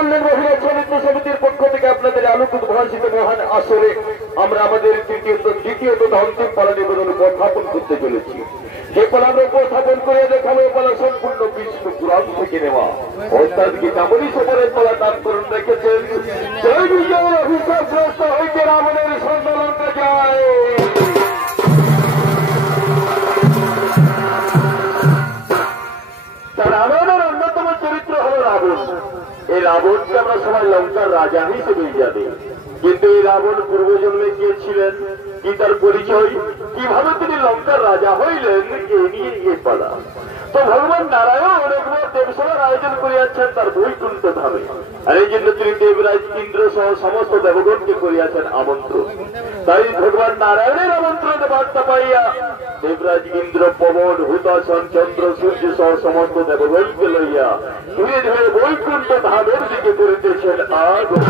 কল্যাণ মহিলা চরিত্র সমিতির পক্ষ থেকে আপনাদের আলোক উদ্ভাসিত মহান আসরে আমরা আমাদের দ্বিতীয় তথা অন্তিম পালা নিবেদন উপস্থাপন করতে চলেছি। যে পালা আমরা উপস্থাপন করে দেখাবো পালা সম্পূর্ণ বিষ্ণু পুরাণ থেকে নেওয়া অর্থাৎ গীতামণি সবরের পালা নামকরণ রেখেছেন জয় বিজয় অভিশাপগ্রস্ত হইতে রাবণের সন্ধানকে যায়। রাবণের অন্যতম চরিত্র হল রাবণ। এই রাবণকে আমরা সবাই লঙ্কার রাজা হিসেবে জানি, কিন্তু এই রাবণ পূর্বজন্মে কে ছিলেন, কি তার পরিচয়, কিভাবে তিনি লঙ্কার রাজা হইলেন, এ নিয়ে এ পালা। তো ভগবান নারায়ণ অনেকবার দেবসভার আয়োজন করিয়াছেন তার বৈকুণ্ঠ ধামে, আর এই জন্য তিনি দেবরাজ ইন্দ্র সহ সমস্ত দেবগণকে করিয়াছেন আমন্ত্রণ। তাই ভগবান নারায়ণের আমন্ত্রণে বার্তা পাইয়া দেবরাজ ইন্দ্র, পবন, হুতাসন, চন্দ্র, সূর্য সহ সমস্ত দেবগণকে লইয়া ধীরে ধীরে বৈকুণ্ঠ ধামের দিকে করিতেছেন আগমন।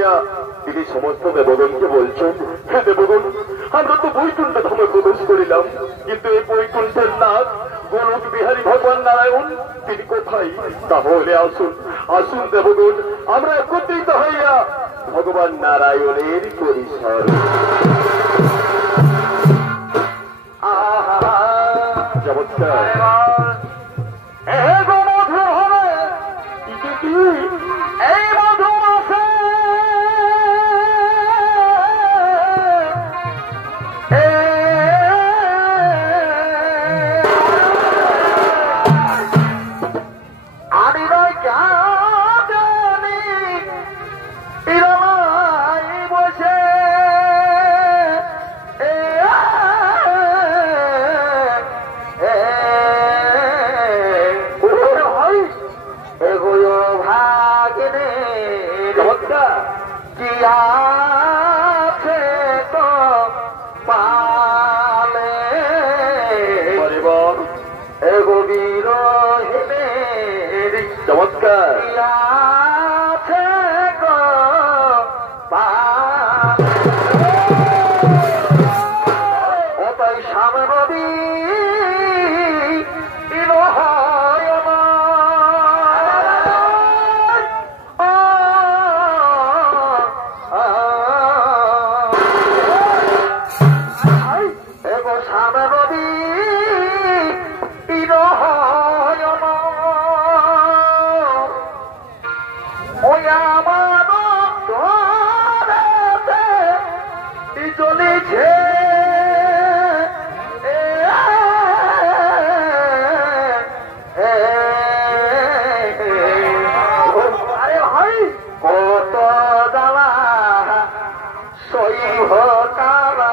হইয়া তিনি সমস্ত দেবগণকে বলছেন, হে দেবগণ, আমরা তো বৈকুণ্ঠ ধামে প্রবেশ করিলাম, কিন্তু এই বৈকুণ্ঠের নাথ গোলক বিহারী ভগবান নারায়ণ তিনি কোথায়? তাহলে আসুন আসুন দেবগণ, আমরা একত্রিত হইয়া ভগবান নারায়ণের পরিসর। চমৎকার। এই মধু মাসে আমি জানি বসে এগুলো ভাগনে কি আছে তো পালে এগো বিরোহিণীর চমৎকার। কি আছে তো পালে অতই সামনদী চলেছে আরে ভাই কত জ্বালা সইহ কালা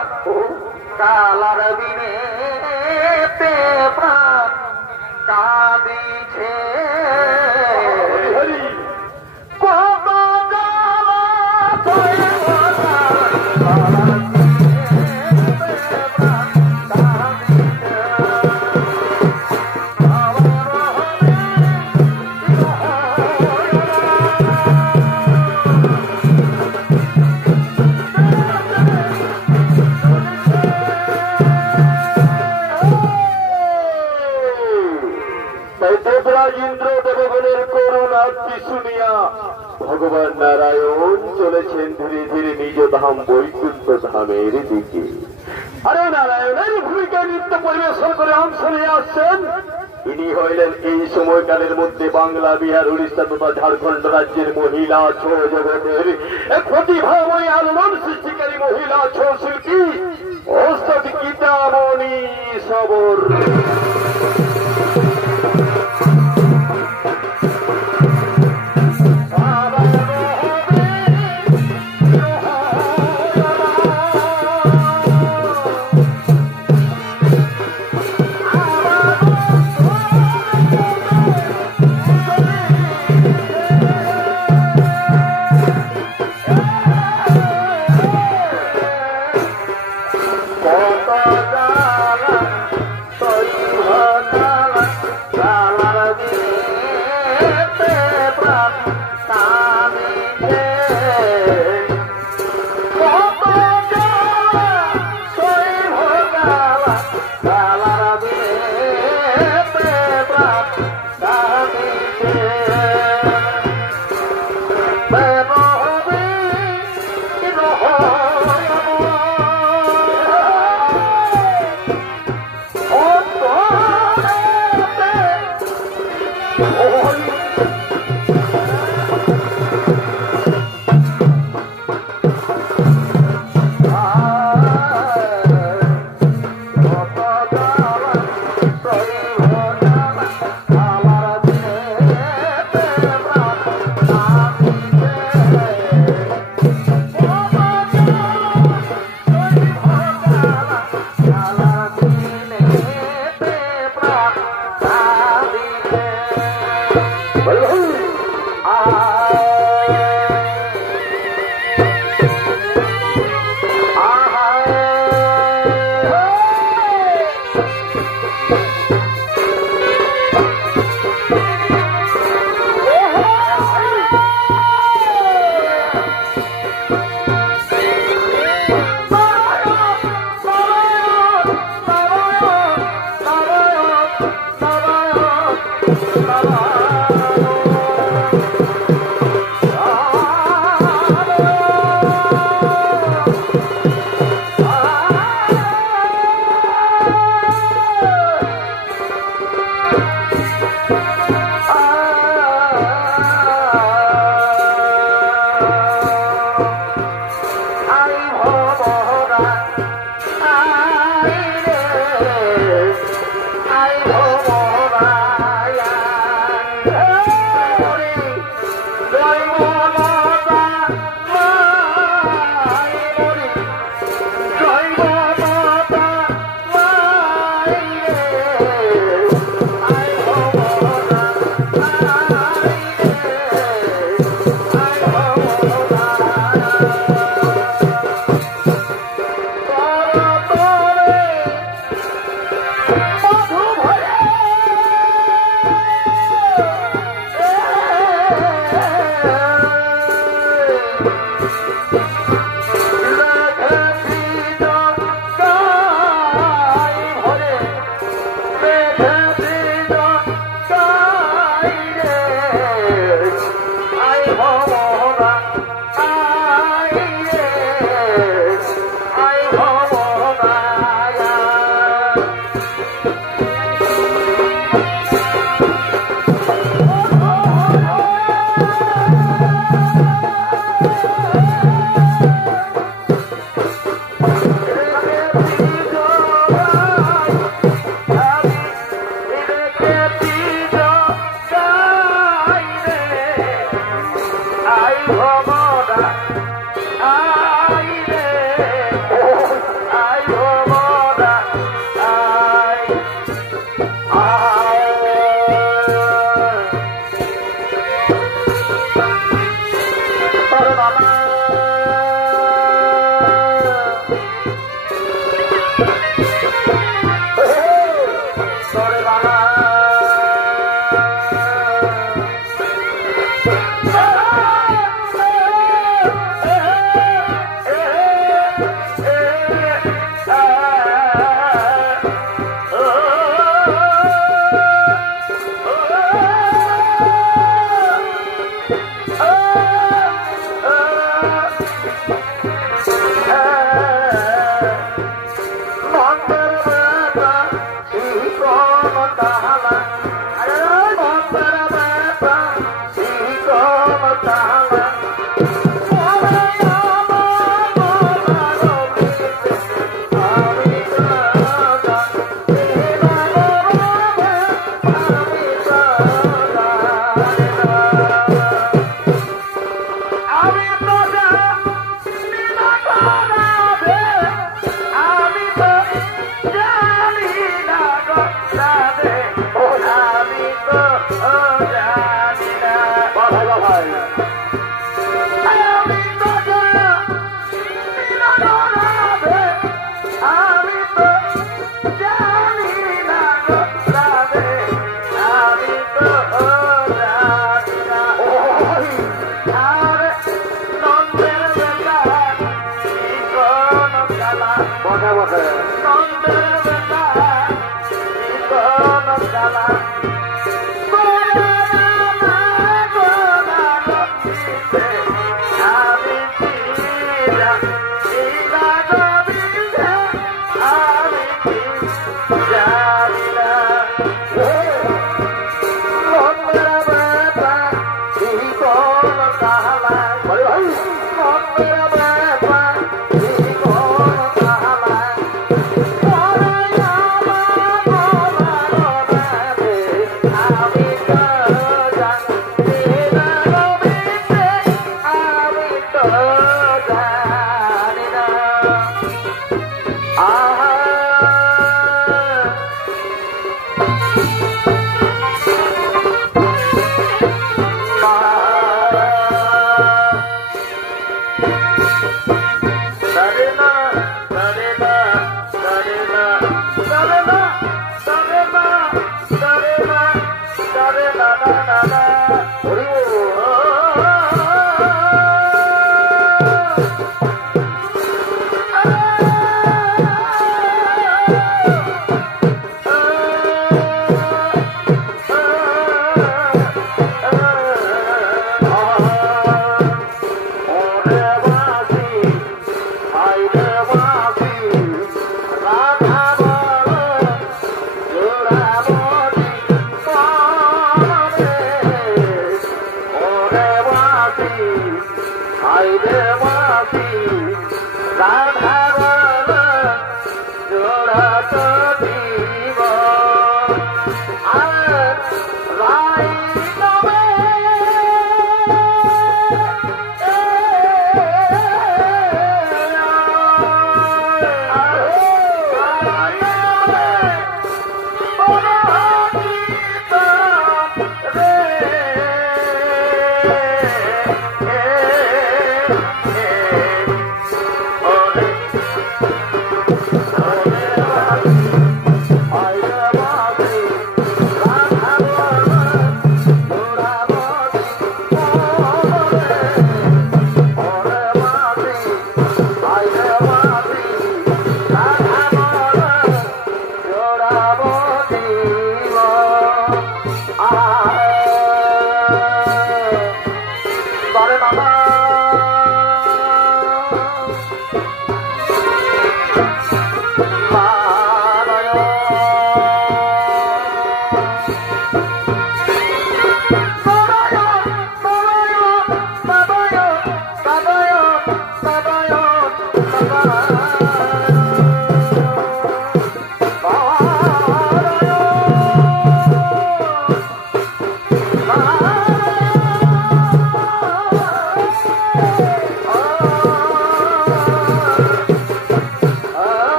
কালার বিনে প্রাণ কাঁদিছে কত জ্বালা সইহ কালার ইন্দ্র দেবগণের করুণার্তি শুনিয়া ভগবান নারায়ণ চলেছেন ধীরে ধীরে নিজ ধাম বৈকুণ্ঠ ধামের দিকে। আরে নারায়ণের ভূমিকায় নৃত্য পরিবেশন করে অংশ নিয়ে আসছেন ইনি হইলেন এই সময়কালের মধ্যে বাংলা, বিহার, উড়িষ্যা তথা ঝাড়খণ্ড রাজ্যের মহিলা ছৌ জগতের এক প্রতিভাময়ী আলোড়ন সৃষ্টিকারী মহিলা ছৌ শিল্পী ওস্তাদ গীতামণি সবর। কত জ্বালা সই জানি না বা ভাই বা ভাই আমি তো জানি না রাধে আমি তো জানি না রাধে আমি তো জানি না আর নন্দের বেলা কি কোন কালা বটে বটে নন্দের বেলা কি কোন কালা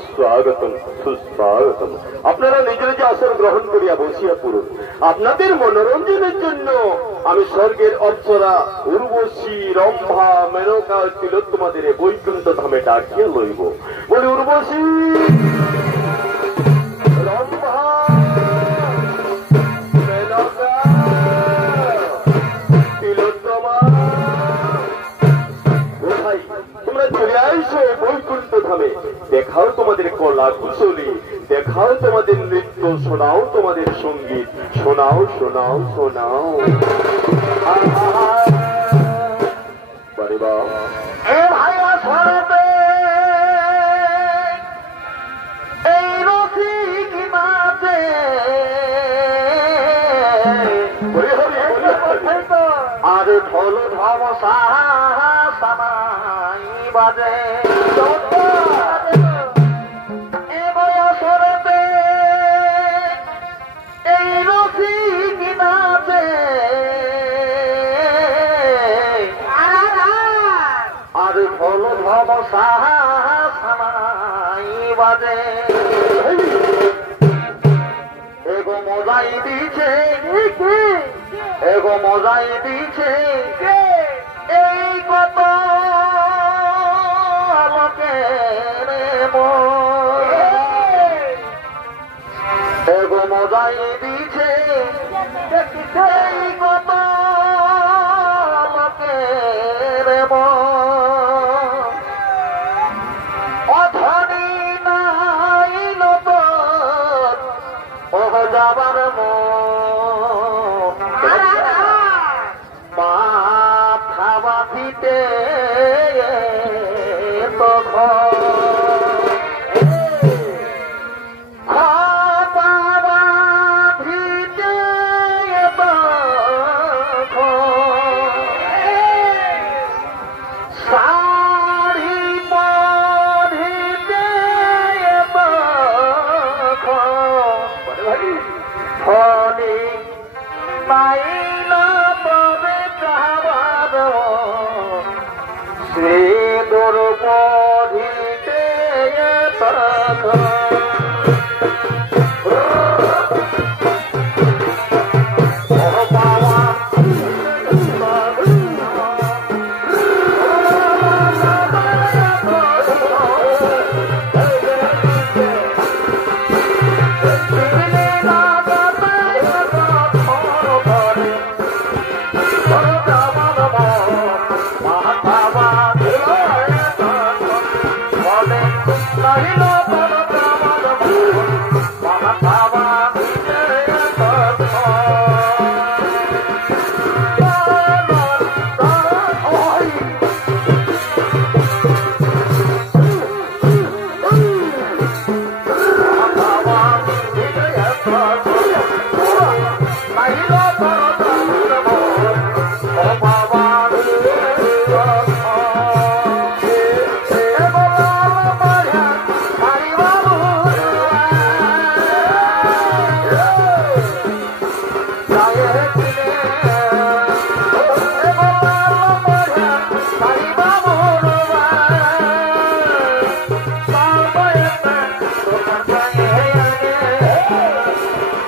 সুস্বাগতম সুস্বাগতম। আপনারা নিজে নিজে আসন গ্রহণ করিয়া বসিয়া পড়ুন। আপনাদের মনোরঞ্জনের জন্য আমি স্বর্গের অপ্সরা উর্বশী রম্ভা মেনকা তিলোত্তমাদের বৈকুণ্ঠ ধামে ডাকিয়া লইব। বলি উর্বশী রম্ভা মেনকা তিলোত্তমা, কোথায় তোমরা চলে আইসো বৈকুণ্ঠ ধামে। দেখাও তোমাদের কলা কুশলী, দেখাও তোমাদের নৃত্য, শোনাও তোমাদের সঙ্গীত, শোনাও শোনাও শোনাও। বারে বা এ ভাইয়া শোনাবে এই রসিক নাচে আর ঢোল ঢম সামাই বাজে এ বয়সরতে এই রসিক নাচে আর ঢোল ঢম সামাই বাজে এগো মজাই দিছে এগো মজাই দিছে এই কত লোকের এগো মজাই দিছে এই কত লোকের অধনি নাই নতর ও যাবার মাথা বাঁধিতে তো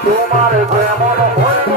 তোমার যেমন হইব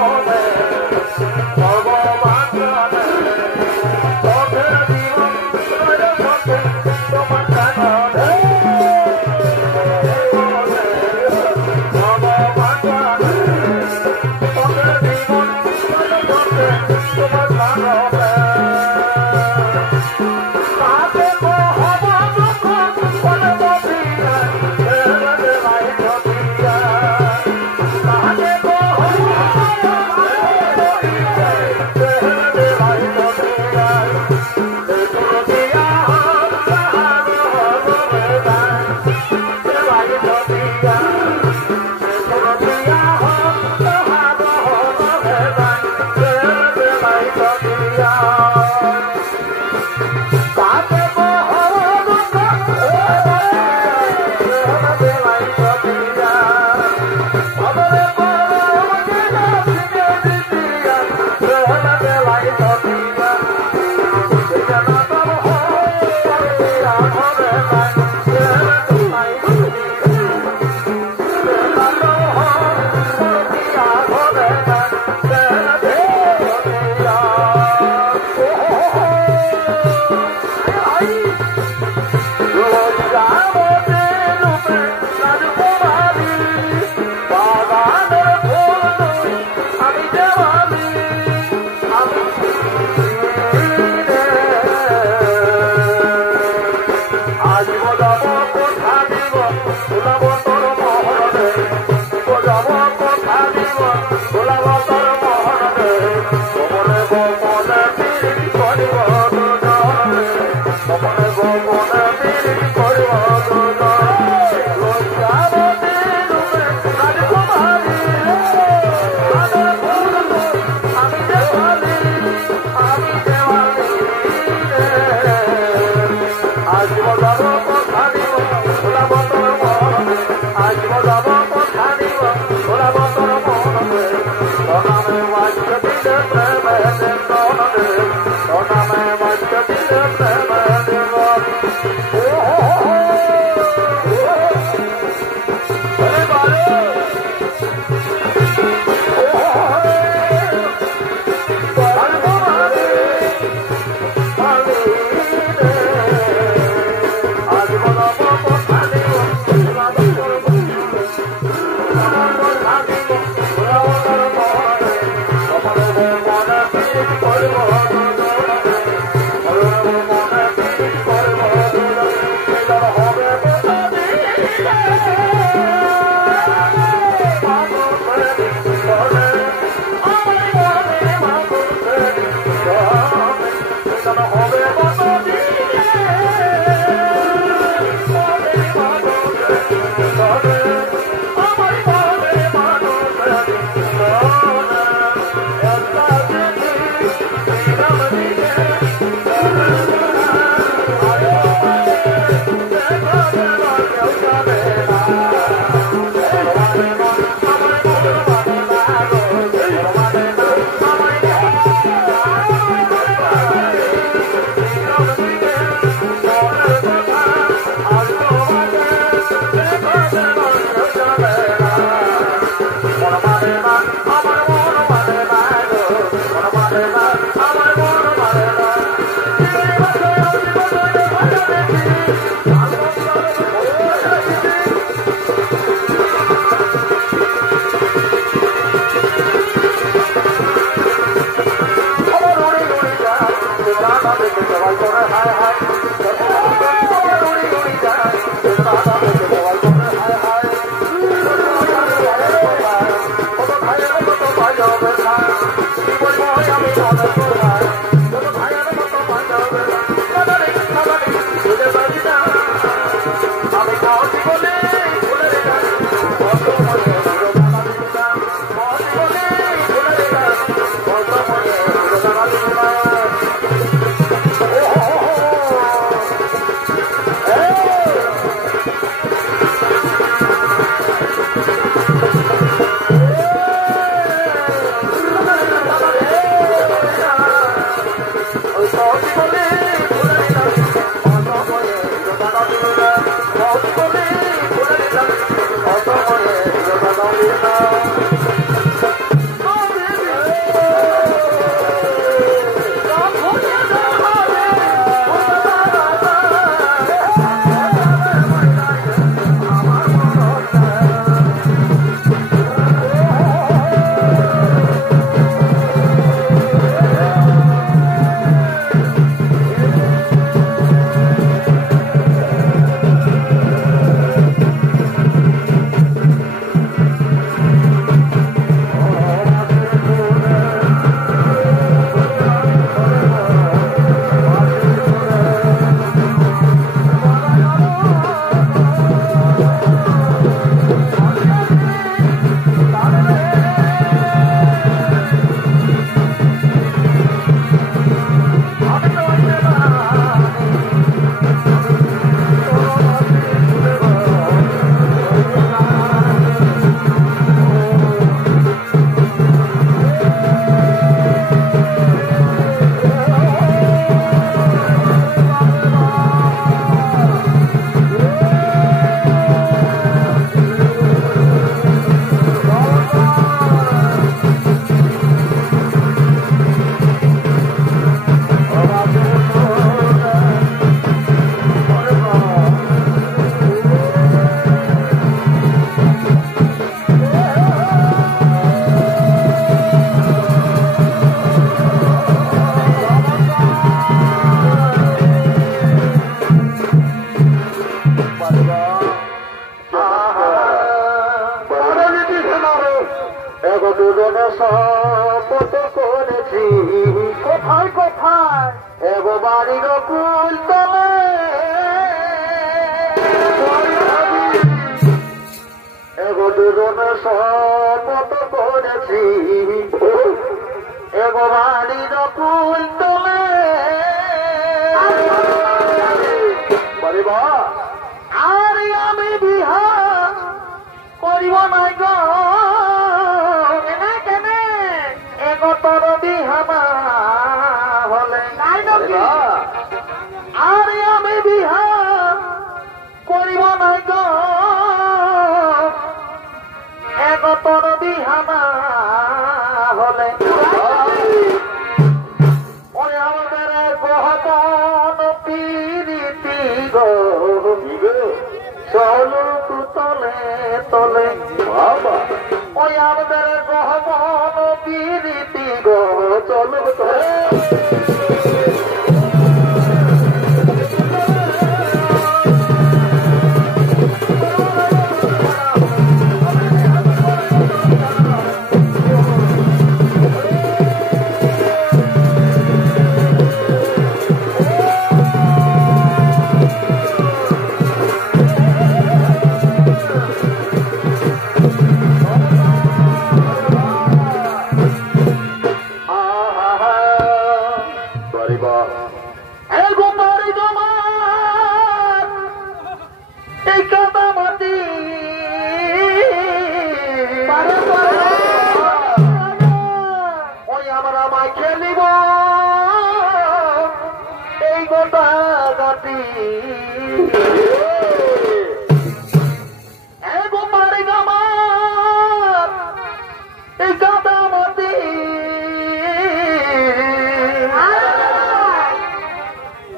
এই কাদামাটি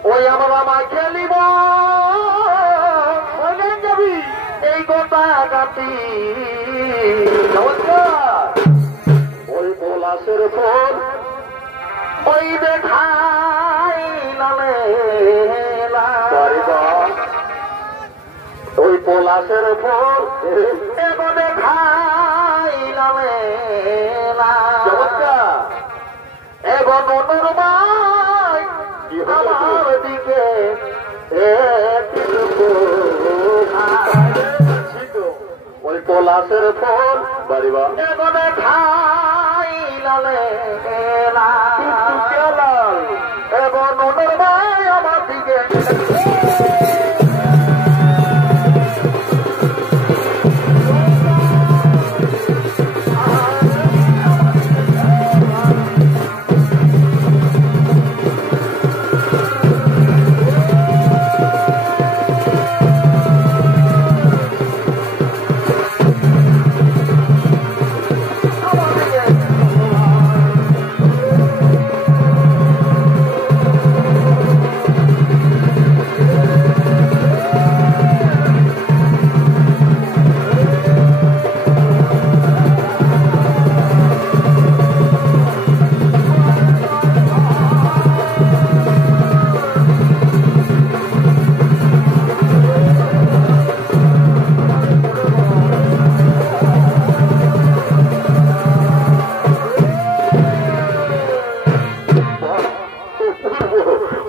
ওই আমরা মা খেলিব যাবি এই গোটা কাটি ওই পলাশের ফল ওই দেখাই ওই পলাশের ফল এগো দেখাই এগো নতুন মাই আমার দিকে ওই পলাশের ফল বাড়িবা এগো দেখাই এগো নতুন মাই আমার দিকে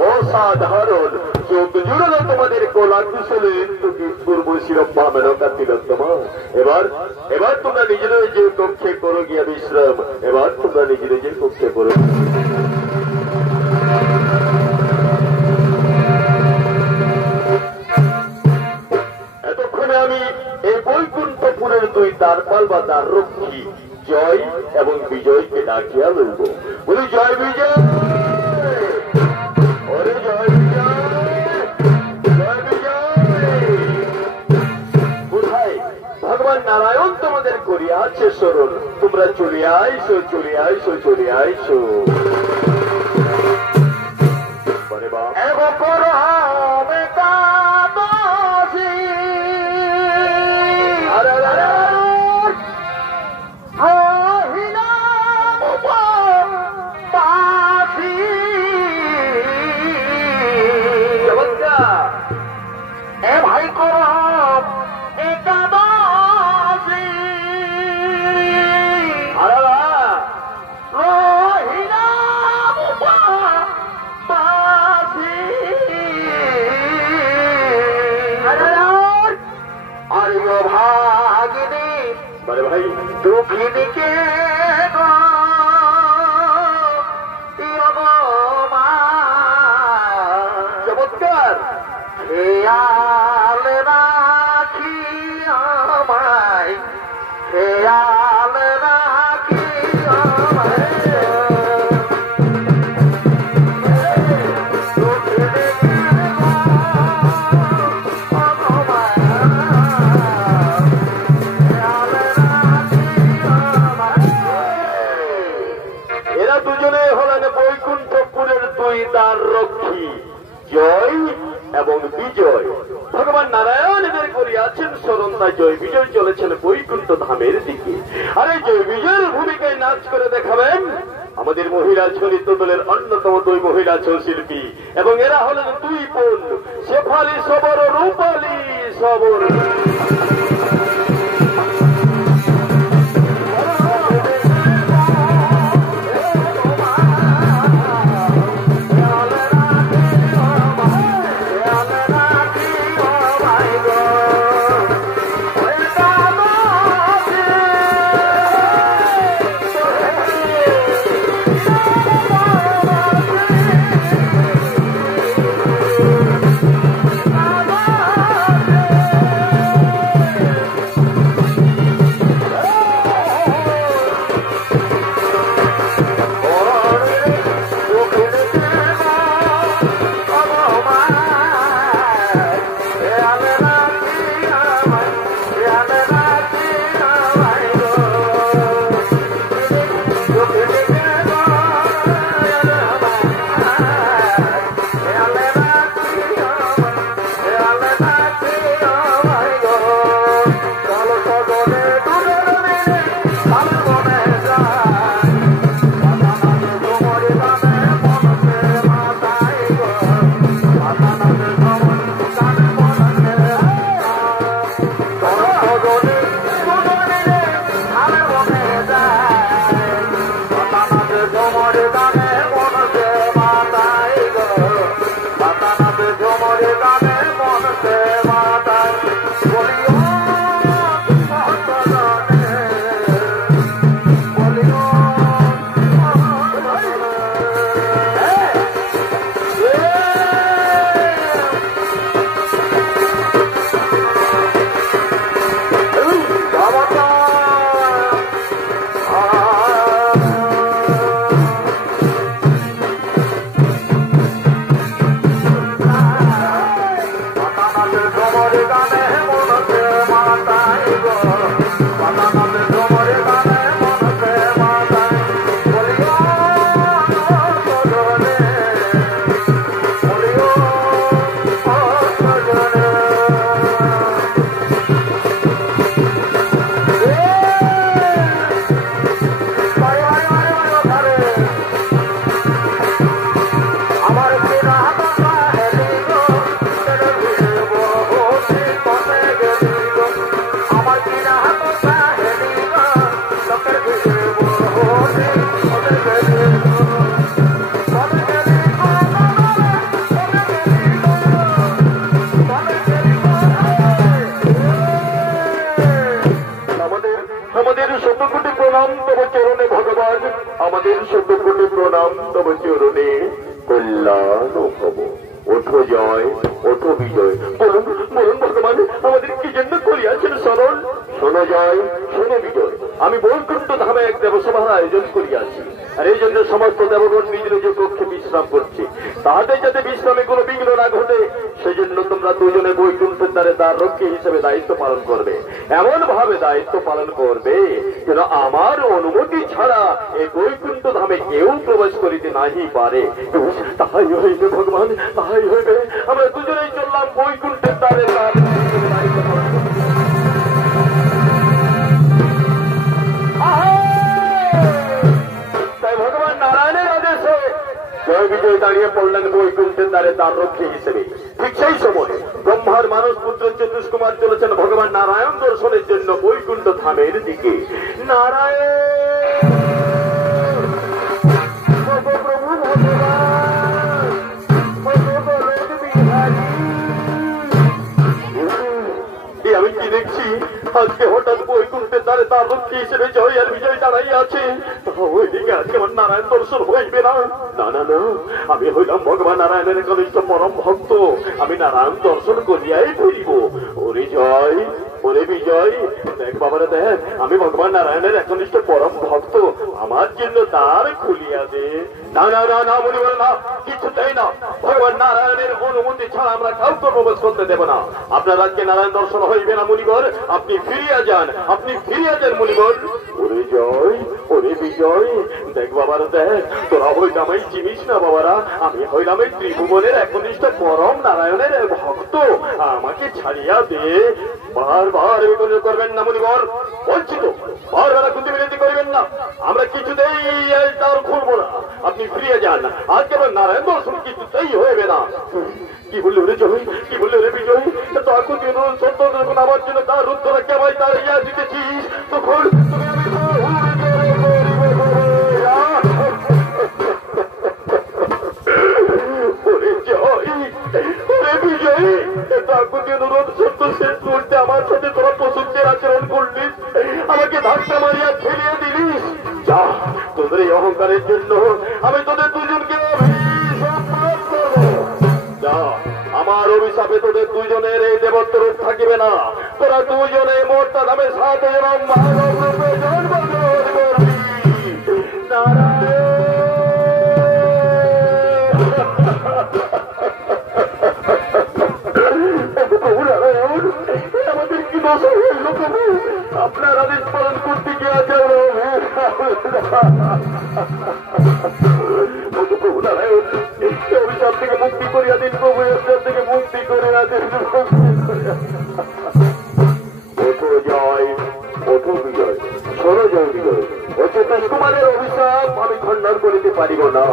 অসাধারণ চোখ জুড়ালো তোমাদের কোলা কুশলে এবার এবার তোমরা নিজেদের যে কক্ষে করো গিয়া বিশ্রাম এবার তোমরা নিজেদের যে কক্ষে করো এতক্ষণে আমি এই বৈকুণ্ঠপুরের দুই দ্বারপাল বা দ্বার রক্ষী জয় এবং বিজয়কে ডাকিয়া লইব বলি জয় বিজয় ভগবান নারায়ণ তোমাদের করিয়াছে স্মরণ তোমরা চলে আইসো চলে আইসো চলে আইসো ভাই করম একাদশী ভাগিনী ভাই দুঃখিনীকে চমৎকার খেয়াল রাখি আমায় খেয়াল রাখি এরা দুজনে হলেন বৈকুণ্ঠপুরের দুই দ্বার রক্ষী জয় এবং বিজয় ভগবান নারায়ণ এদের করিয়াছেন স্মরণ তাই জয় বিজয় চলেছেন বৈকুণ্ঠ ধামের দিকে আর এই জয় বিজয়ের ভূমিকায় নাচ করে দেখাবেন আমাদের মহিলা চরিত্র দলের অন্যতম দুই মহিলা শিল্পী এবং এরা হলেন দুই বোন শেফালি সবর রূপালী সবর আমাদের শতকোটি প্রণাম তব চরণে ভগবান, আমাদের শতকোটি প্রণাম তব চরণে। কল্যাণ ভব, ওঠো জয়, ওঠো বিজয়। বলুন বলুন ভগবান, আমাদের কি জন্য করিয়াছেন স্মরণ? শোনো জয়, শোনো বিজয়, আমি বৈকুণ্ঠ ধামে এক দেবসভার আয়োজন করিয়াছি, আর এই জন্য সমস্ত দেবগণ নিজ নিজ কক্ষে বিশ্রাম করছে। তাহাদের যাতে বিশ্রামে কোনো বিঘ্ন না ঘটে, সেজন্য তোমরা দুজনে বৈকুণ্ঠের দ্বারে দ্বার রক্ষী হিসেবে দায়িত্ব পালন করবে। এমন ভাবে দায়িত্ব পালন করবে যেন আমার অনুমতি ছাড়া এই বৈকুণ্ঠ ধামে কেউ প্রবেশ করিতে নাহি পারে। তাহাই হইবে ভগবান, তাহাই হইবে। আমরা দুজনেই চললাম বৈকুণ্ঠের দ্বারে দ্বার দায়িত্ব পালন করতে। তাই ভগবান নারায়ণের আদেশে জয় বিজয় দাঁড়িয়ে পড়লেন বৈকুণ্ঠের দ্বারে দ্বার রক্ষী হিসেবে। ঠিক সেই সময় ব্রহ্মার মানস পুত্র চতুষ্কুমার চলেছেন ভগবান নারায়ণ দর্শনের জন্য বৈকুণ্ঠ ধামের দিকে। নারায়ণ প্রভু ভগবান, আমি কি দেখছি? আজকে হঠাৎ বৈকুণ্ঠের দ্বারে তার রক্ষী হিসেবে জয় আর বিজয় দাঁড়াই আছে। ওইদিকে আজকে আমার নারায়ণ দর্শন হইবে না। না না না, আমি হইলাম ভগবান নারায়ণের কনিষ্ঠ পরম ভক্ত, আমি নারায়ণ দর্শন করিয়াই ফিরিব। ওরে জয়, ওরে বিজয়, দেখ বাবারা দেখ, আমি ভগবান নারায়ণের একনিষ্ঠ পরম ভক্ত, আমার জন্য দ্বার খুলিয়া দে। না না না না মনিবর, না, কিছুতেই না। ভগবান নারায়ণের অনুমতি ছাড়া আমরা কাউকে প্রবেশ করতে দেব না। আপনার আজকে নারায়ণ দর্শন হইবে না মনিবর, আপনি ফিরিয়া যান, আপনি ফিরিয়া যান মনিবর। ওরে জয়, ওরে বিজয়, দেখ বাবারা দেখ, তোরা হইলাম এই চিনিস না বাবারা, আমি হইলাম এই ত্রিভুবনের একনিষ্ঠ পরম নারায়ণের ভক্ত, আমাকে ছাড়িয়া দে। বারবার বিকল্প করবেন না মনিবর, বলছি তো, বারবার কুন্তি বিনতি করবেন না। আমরা কিছুতেই তার খুলবো না, আপনি ফিরিয়ে যান। আজকে আমার নারায়ণ দর্শন কিছুতেই হইবে না। কি বললো রে জয়, কি বললো রে বিজয়? তখন সত্য যখন আমার জন্য তার রুদ্ধরা কেমন তার ইয়া দিতেছিস, তখন আমার সাথে তোরা পশুদের আচরণ করলিস, আমাকে ধাক্কা মারিয়া ফেলিয়ে দিলিস। যা, তোদের এই অহংকারের জন্য আমি তোদের দুজনকে অভিশাপ করবো। যা, আমার অভিশাপে তোদের দুজনের এই দেবত্ব রূপ থাকিবে না। তোরা দুজনে মোটটা ধামে 7 জনম মানব রূপে জন্মগ্রহণ করবি। নারায়ণ আমাদের কি দোষ হইল প্রভু? আপনার আদেশ পালন করতে গিয়ে আছে প্রভু নারায়ণ, অভিশাপ থেকে মুক্তি করিয়া দিন প্রভু, অভিশাপ থেকে মুক্তি করিয়া দিন। ওঠো জয়, ওঠো বিজয়, শোনো জয় বিজয়। চতুষ্কুমারের অভিশাপ আমি খণ্ডন করিতে পারিব না,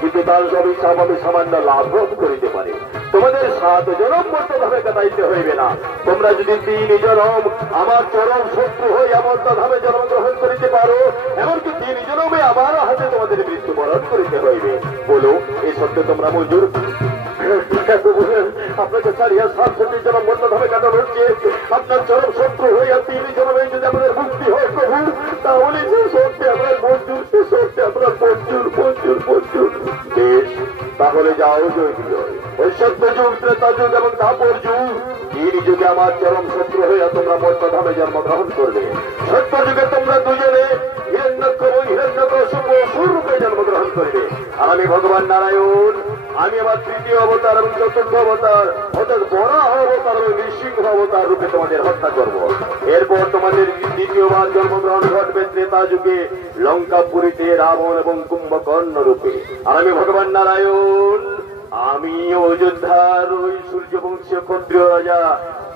কিন্তু তার অভিশাপ আমি সামান্য লাভ করিতে পারি। তোমাদের 7 জনম মর্তধামে কাটাইতে হইবে না। তোমরা যদি 3 জনম আমার চরম শত্রু হই মর্তধামে জন্মগ্রহণ করিতে পারো, এমনকি 3 জনমে আমার হাতে তোমাদের মৃত্যুবরণ করিতে হইবে। বলো, এই সত্য তোমরা মঞ্জুর? আপনাকে ছাড়িয়া 7 জনম মর্তধামে কাটানো হচ্ছে, আপনার চরম শত্রু হইয়া 3 জনমে যদি আমাদের মুক্তি হয় প্রভু, তাহলে সে সত্যি আপনার মঞ্জুর, সে সত্যি আপনার মঞ্জুর মঞ্জুর মঞ্জুর। বেশ, তাহলে যাও জয় বিজয়। ওই সত্য যুগ, ত্রেতা যুগ এবং তাপর যুগ, 3 যুগে আমার চরম শত্রু হইয়া তোমরা মর্তধামে জন্মগ্রহণ করবে। সত্য যুগে তোমরা দুজনে হিরণ্যক্ষ এবং হিরণ্যকশিপু অসুররূপে জন্মগ্রহণ করবে। আর আমি ভগবান নারায়ণ, আমি আমার 3য় অবতার এবং 4র্থ অবতার অর্থাৎ বরাহ অবতার এবং নৃসিংহ অবতার রূপে তোমাদের হত্যা করব। এরপর তোমাদের 2য় জন্মগ্রহণ ঘটবে ত্রেতা যুগে লঙ্কাপুরীতে রাবণ এবং কুম্ভকর্ণ রূপে। আর আমি ভগবান নারায়ণ, আমি অযোধ্যার ওই সূর্যবংশীয় ক্ষত্রিয় রাজা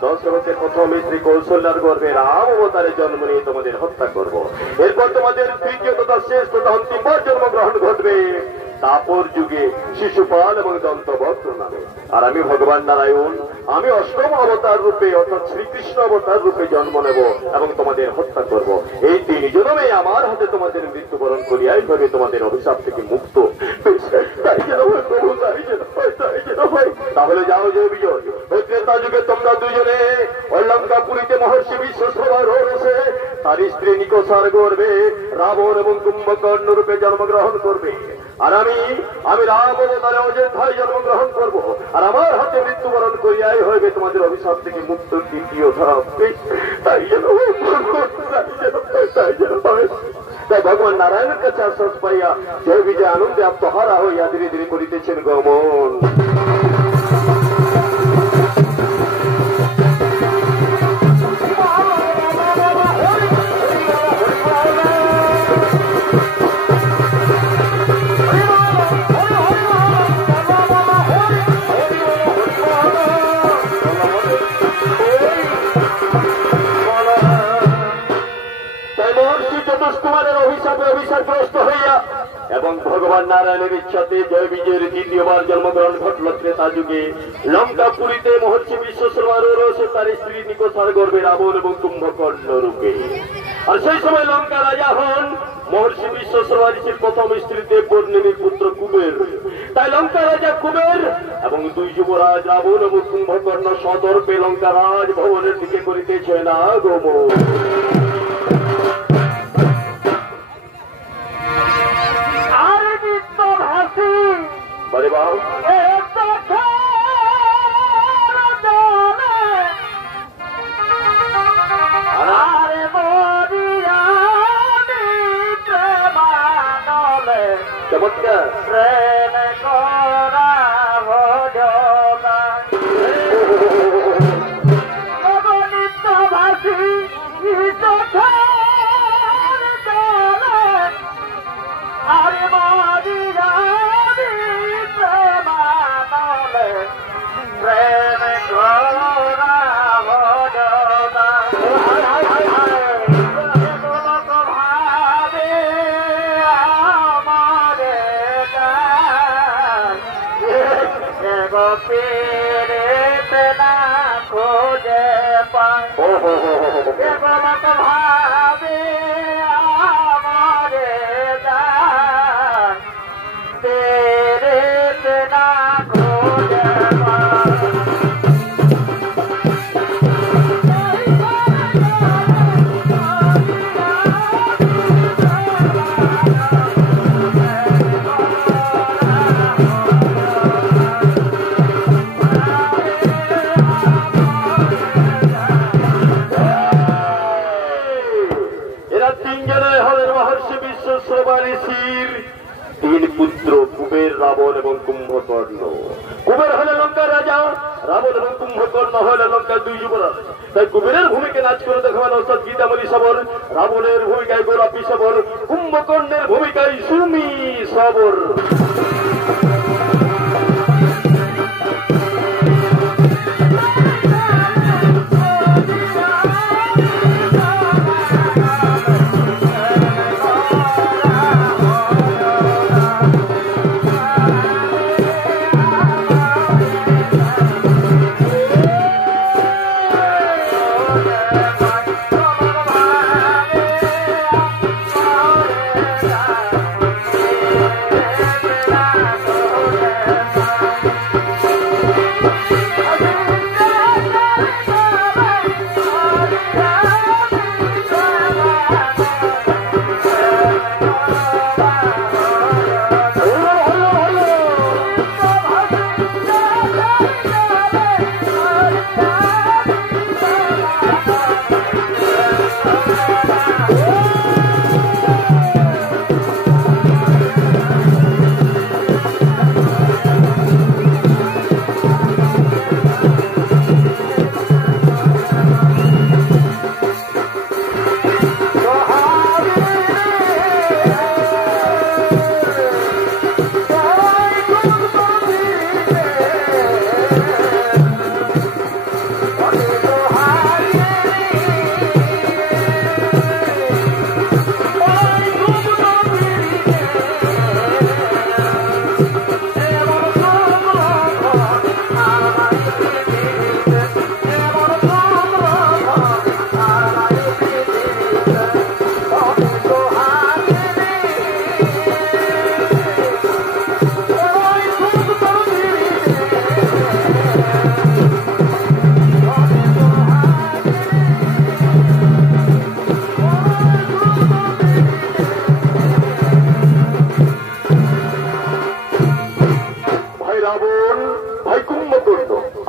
দশরথের প্রথম স্ত্রী কৌশল্যার গর্ভে রাম অবতারে জন্ম নিয়ে তোমাদের হত্যা করব। এরপর তোমাদের 3য় তথা শেষ তথা অন্তিমবার জন্মগ্রহণ ঘটবে তাপর যুগে শিশুপাল এবং দন্তবক্র নামে। আর আমি ভগবান নারায়ণ, আমি অষ্টম অবতার রূপে অর্থাৎ শ্রীকৃষ্ণ অবতার রূপে জন্ম নেব এবং তোমাদের হত্যা করব। এই 3 জনমে আমার হাতে তোমাদের মৃত্যুবরণ করিয়াই ভাবে তোমাদের অভিশাপ থেকে মুক্ত। তাই যেন হয় প্রভু, তাই যেন হয়, তাই যেন হয়। তাহলে যাও জয় বিজয়। ত্রেতা যুগে তোমরা দুজনে লঙ্কাপুরীতে মহর্ষি বিশ্বশ্রবা রয়েছে তার স্ত্রী নিকোষার গর্ভে রাবণ এবং কুম্ভকর্ণ রূপে জন্মগ্রহণ করবে। আর আমি রাম অবতারে অযোধ্যায় জন্মগ্রহণ করব। আর আমার হাতে মৃত্যুবরণ করিয়াই হইবে তোমাদের অভিশাপ থেকে মুক্ত দ্বিতীয় ধাপ। তাই যেন হয়, তাই যেন হয়। তাই ভগবান নারায়ণের কাছে আশ্বাস পাইয়া জয় বিজয় আনন্দে আত্মহারা হইয়া ধীরে ধীরে করিতেছেন গমন। অভিশাপগ্রস্ত হইয়া এবং ভগবান নারায়ণের ইচ্ছাতে জয় বিজয়ের দ্বিতীয়বার জন্মগ্রহণ ঘটল ত্রেতা যুগে লঙ্কাপুরীতে মহর্ষি বিশ্বশ্রবা রয়েছে তার স্ত্রী নিকোষার গর্ভে রাবণ এবং কুম্ভকর্ণ রূপে। আর সেই সময় লঙ্কা রাজা হন মহর্ষি বিশ্বশ্রবা ঋষির প্রথম স্ত্রী দেববর্ণিনীর পুত্র কুবের। তাই লঙ্কা রাজা কুবের এবং 2 যুবরাজ রাবণ এবং কুম্ভকর্ণ সদর্পে লঙ্কা রাজ ভবনের দিকে করিতেছেন আগমন। বলে বাবু চমৎকার। রাবণ এবং কুম্ভকর্ণ। কুবের হলে লঙ্কার রাজা, রাবণ এবং কুম্ভকর্ণ হলে লঙ্কার 2 যুবরাজ। তাই কুবেরের ভূমিকা নাচ করে দেখাবেন অর্থাৎ গীতামণি সবর, রাবণের ভূমিকায় গোলাপী সবর, কুম্ভকর্ণের ভূমিকায় সুমি সবর।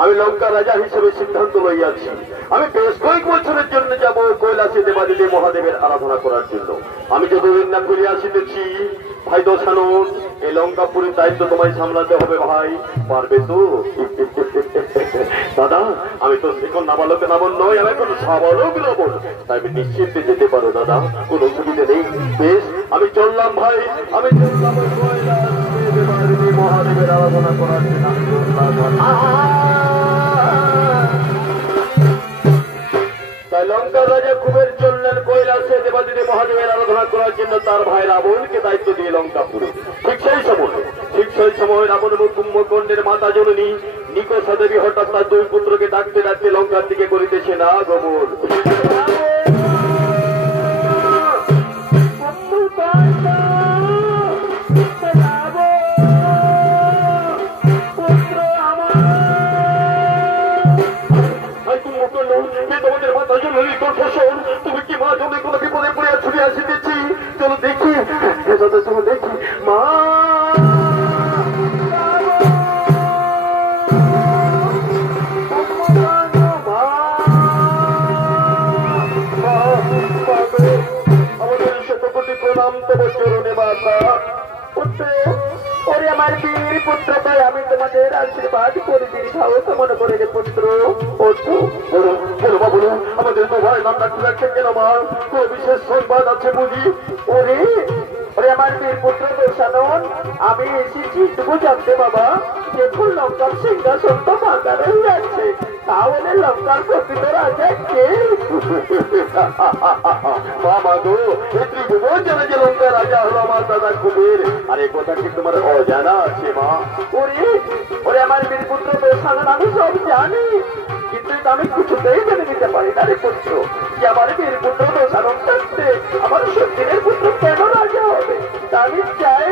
আমি লঙ্কা রাজা হিসেবে সিদ্ধান্ত লইয়াছি, আমি বেশ কয়েক বছরের জন্য যাব কৈলাসে দেবাদিদেব মহাদেবের আরাধনা করার জন্য। আমি যতদিন না ফিরে আসিতেছি, ভাই দশানন, এই লঙ্কাপুরের দায়িত্ব তোমায় সামলাতে হবে ভাই, পারবে তো? দাদা, আমি তো সেখন নাবালক নাবল নয়, আমি এখন সাবালক লবণ, তাই আমি নিশ্চিন্তে যেতে পারো দাদা, কোনো অসুবিধা নেই। বেশ, আমি চললাম ভাই, আমি চললাম মহাদেবের আরাধনা করার জন্য। তাই লঙ্কার রাজা কুবের চললেন কৈলাসে দেবাদিদেব মহাদেবের আরাধনা করার জন্য তার ভাই রাবণকে দায়িত্ব দিয়ে লঙ্কাপুরে। ঠিক সেই সময় রাবণ কুম্ভকর্ণের মাতা জননী নিকষা দেবী হঠাৎ তার দুই পুত্রকে ডাকতে ডাকতে লঙ্কার দিকে করিতেছে না গমন। তোমাদের মাতা জননী তোর ফসল, তুমি কি মা জমি কোনো বিপদে পড়ে ছুটে আসিতেছি, চলো দেখি, চলো দেখি মা। আমাদের শতকোটি প্রণাম তব চরণে মাতা। ওরে আমার বীর পুত্র, তাই আমি তোমাদের আশীর্বাদ করে দীর্ঘাও কামনা করে রে পুত্র। বলো আমাদের তো ভাই নাম ডাক্তার রাখছেন কেন মা? কোন বিশেষ সংবাদ আছে বুঝি? ওরে আমার বীর পুত্র দশানন, আমি এসেছি তবু জানতে বাবা, দেখুন লঙ্কার সিংহাসন তো ফাঁকা রয়ে যাচ্ছে, তাহলে লঙ্কার প্রকৃত রাজা কে? বাবা গো, ত্রিভুবন জানে যে লঙ্কার রাজা হলো আমার দাদা কুবের, আর এই কথা কি তোমার অজানা আছে মা? ওরে আমার বীর পুত্র দশানন, আমি সব জানি, কিন্তু আমি কিছুতেই জেনে নিতে পারি না রে পুত্র, যে আমার বীর পুত্র দশানন থাকতে আমার সত্যিনের পুত্র কেন রাজা হবে? আমি চাই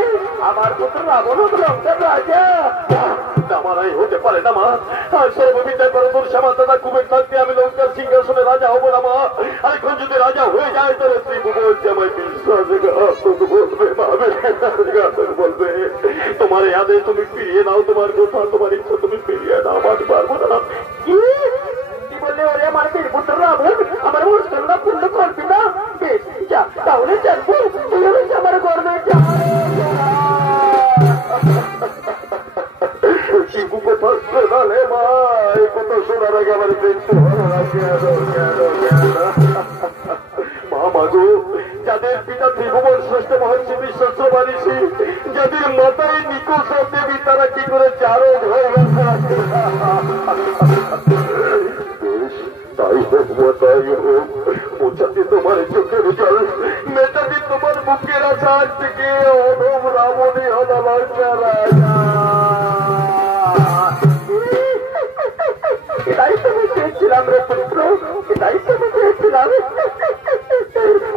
আমার পুত্র রাবণ হোক লঙ্কার রাজা। আমার হতে পারে না মা, সর্ববিদ্যায় পারদর্শী আমার দাদা কুবের থাকতে আমি লঙ্কার সিংহাসনে রাজা হবো না মা। আর এখন যদি রাজা হয়ে যায় তাহলে ত্রিভুবন যে আমায় বিশ্বাসঘাতক বলবে। তোমার এই আদেশ তুমি ফিরিয়ে নাও, তোমার কথা তোমার ইচ্ছা তুমি ফিরিয়ে নাও, আমি পারবো না। কি বললে? ওরে আমার বীর পুত্র রাবণ আমার অনুষ্ঠানটা পূর্ণ করবি না? বেশ, যা তাহলে জানবো আমার গর্বে শিবু কথা শোনালে মা, এই কথা শোনার আগে আমার দেখতে মাগো, যাদের পিতা ত্রিভুবন শ্রেষ্ঠ মহর্ষি বিশ্বস্ত বারিষি, যাদের মাতায় নিকষ দেবী, তারা কি করে চারক হয়ে গেছে? তাই হোক মা, তাই হোক, মোছাতে তোমার চোখের জল, মেটাতে তোমার বুকের আশার থেকে অধম রাবণী হলো লঙ্কা রাজা। এটাই তুমি চেয়েছিলাম রে পুত্র, এটাই তুমি চেয়েছিলাম।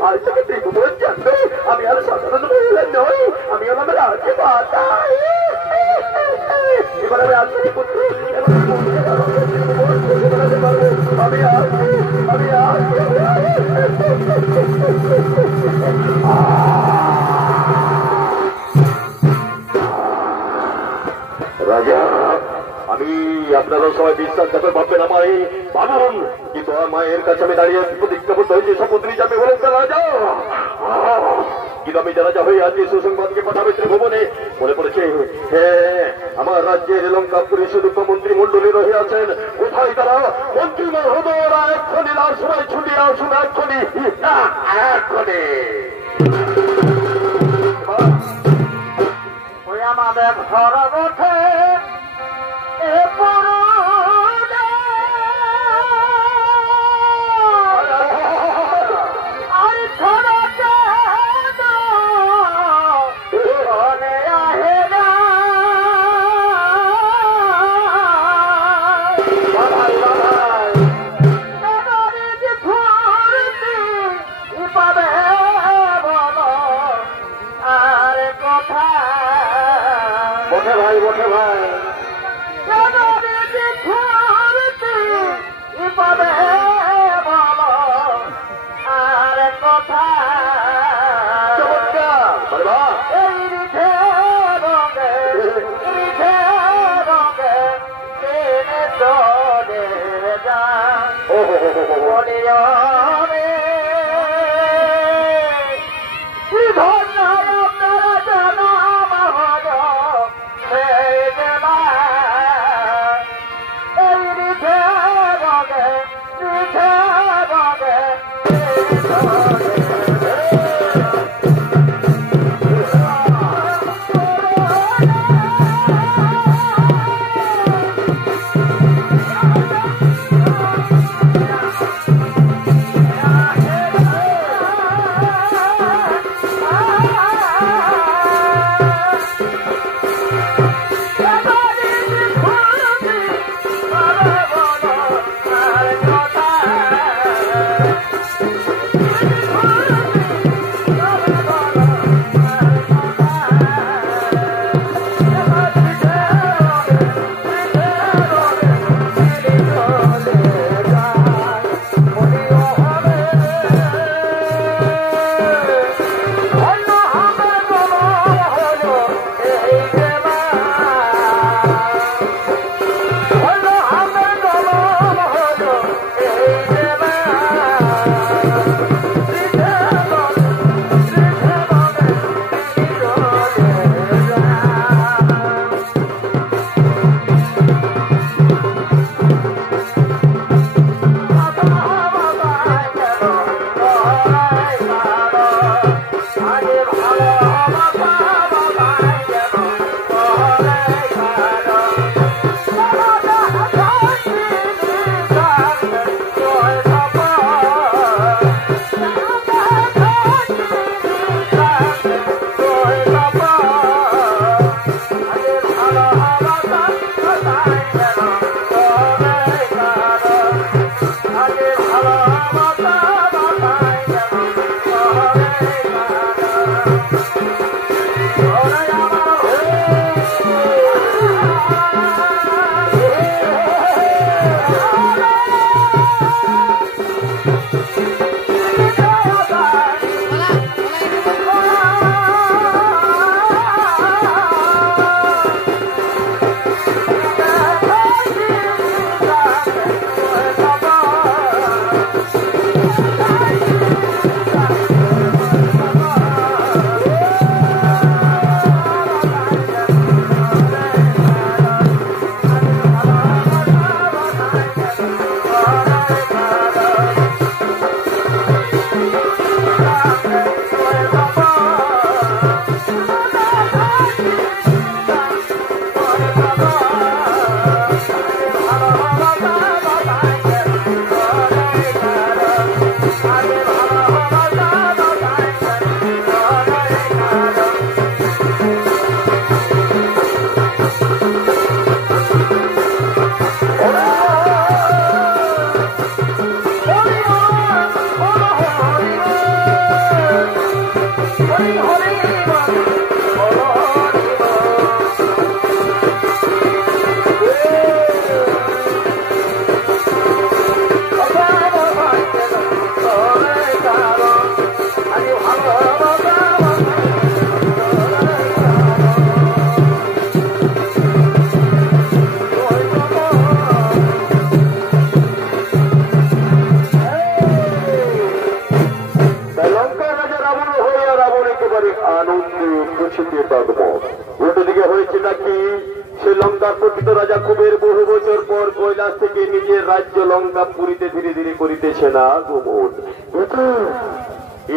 আজ থেকে ত্রিভুবন জানবে আমি আর সাধারণ মহিলা নই, আমি আমার রাজ্যে মাতা। এবার আমি আসছি পুত্র, আমি রাজা, আমি আপনারা সবাই বিশ্বাসঘাতক ভাববেন আমায়, ভাবুন, কিন্তু আমার মায়ের কাছে আমি দাঁড়িয়ে প্রতিজ্ঞাবদ্ধ হয়েছি শপথ নিয়ে যাবে বলেন রাজা। কিন্তু আমি রাজা হয়ে আছি সুসংবাদকে পাঠাবে ত্রিভুবনে। মনে পড়েছে, হ্যাঁ, আমার রাজ্যের লঙ্কাপুরে শুধু মন্ত্রী মন্ডলী রয়ে আছেন, কোথায় তারা? মন্ত্রী মহোদয়রা এক্ষণি লাল সময় ছুটিয়ে আসুন, এক্ষণি এক্ষণি। ওই আমাদের ঘর ওঠে এ চমৎকার।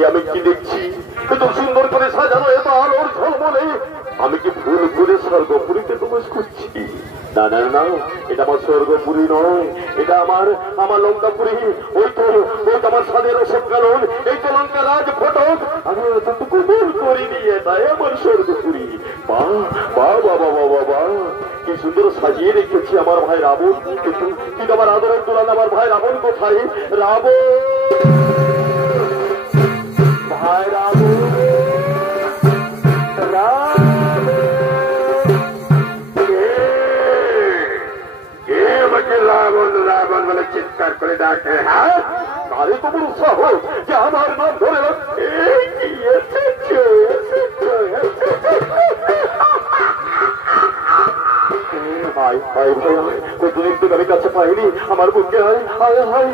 আমি কি দেখছি এত সুন্দর করে সাজানো এত আলোর ঝলমলে আমি কি ভুল করে স্বর্গপুরীতে প্রবেশ করছি? না না না, এটা আমার স্বর্গপুরী নয়, এটা আমার লঙ্কাপুরী। ওই তো আমার স্বাদের অশোকালন, এই তো লঙ্কা রাজ ফটক। আমি এতটুকু ভুল করিনি, এটাই আমার স্বর্গপুরী। বা বা বাবা বাবা বা কি সুন্দর সাজিয়ে রেখেছি আমার ভাই রাবণ। কিন্তু আমার আদরের তুলান আমার ভাই রাবণ কোথায়? রাবণ ভাই রাবণ রাবণ রাবণ বলে চিৎকার করে ডাকে। হ্যাঁ, তাহলে তো বড় সাহস যে আমার নাম ধরে কতদিন থেকে আমি কাছে হয়নি আমার বুকে হয় হায় হায়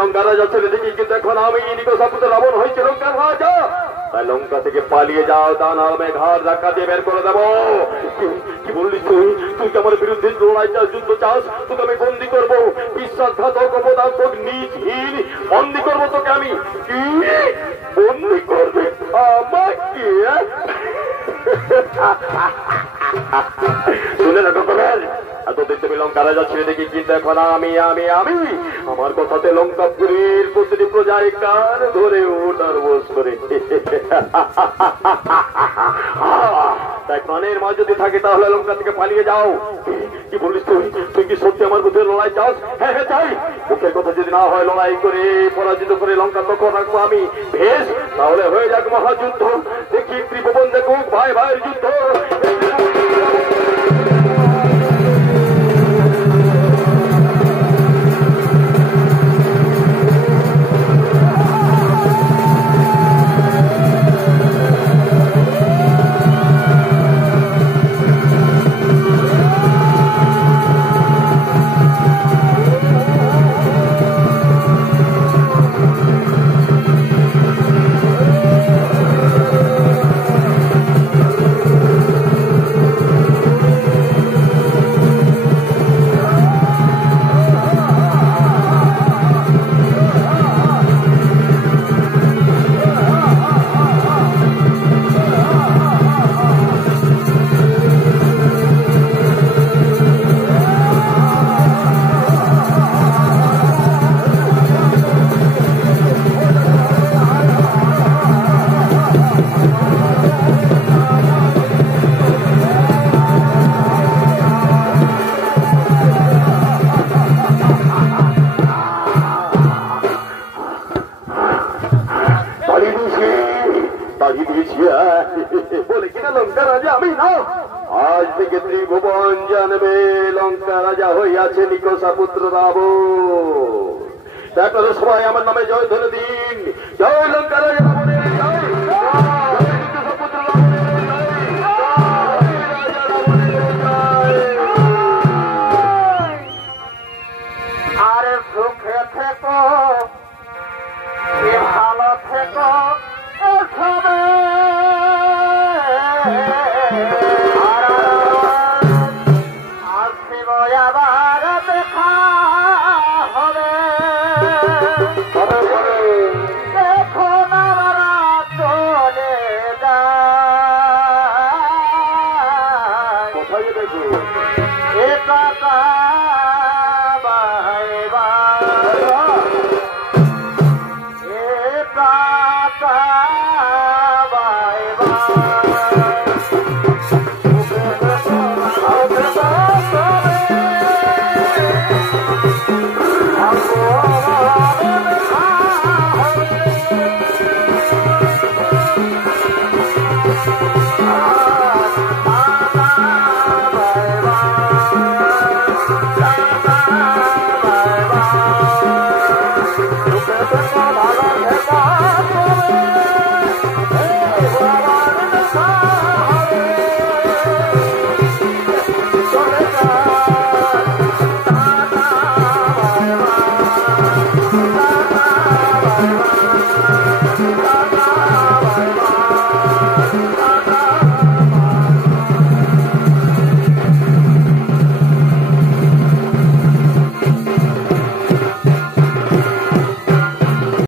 লঙ্কা রাজা ছেলে দেখি কিন্তু এখন আমি নিকষাপুত্র রাবণ হয়েছে লঙ্কার রাজা তাই লঙ্কা থেকে পালিয়ে যাও তা না আমি ঘর ধাক্কা দিয়ে বের করে দেবো কি বললি তুই তুই আমার বিরুদ্ধে লড়াই চাস যুদ্ধ চাস তোকে আমি বন্দি করবো বিশ্বাসঘাতক অপদার্থক নিজহীন বন্দি করবো তোকে আমি কি বন্দি করবে আমাকে শুনে রাখো কবের এতদিন তুমি লঙ্কা রাজা ছেড়ে দেখি কিন্তু এখন আমি আমার কথাতে লঙ্কাপুরীর প্রতিটি প্রজায় কান ধরে ওঠার বোস করে তাই প্রাণের মা যদি থাকে তাহলে লঙ্কা থেকে পালিয়ে যাও কি বলিস তুই কি সত্যি আমার বুদ্ধে লড়াই চাস হ্যাঁ হ্যাঁ চাই মুখের কথা যদি না হয় লড়াই করে পরাজিত করে লঙ্কা তখন রাখবো আমি বেশ তাহলে হয়ে যাক মহাযুদ্ধ দেখি ত্রিভুবন দেখুক ভাই ভাইয়ের যুদ্ধ বলে কিনা লঙ্কা রাজা আমি না আজ থেকে ত্রিভুবন জানবে লঙ্কা রাজা হইয়াছে নিকষাপুত্র রাবণ আপনারা সবাই আমার নামে জয় ধরে দিন জয় লঙ্কা রাজা রাবণের জয় নিকষাপুত্র রাবণের জয় রাজা রাবণের জয় আরে সুখে থেকো ভালো থেকো আবার দেখা হবে দেখো না চলে যায় কোথায় দেখো এটা এটা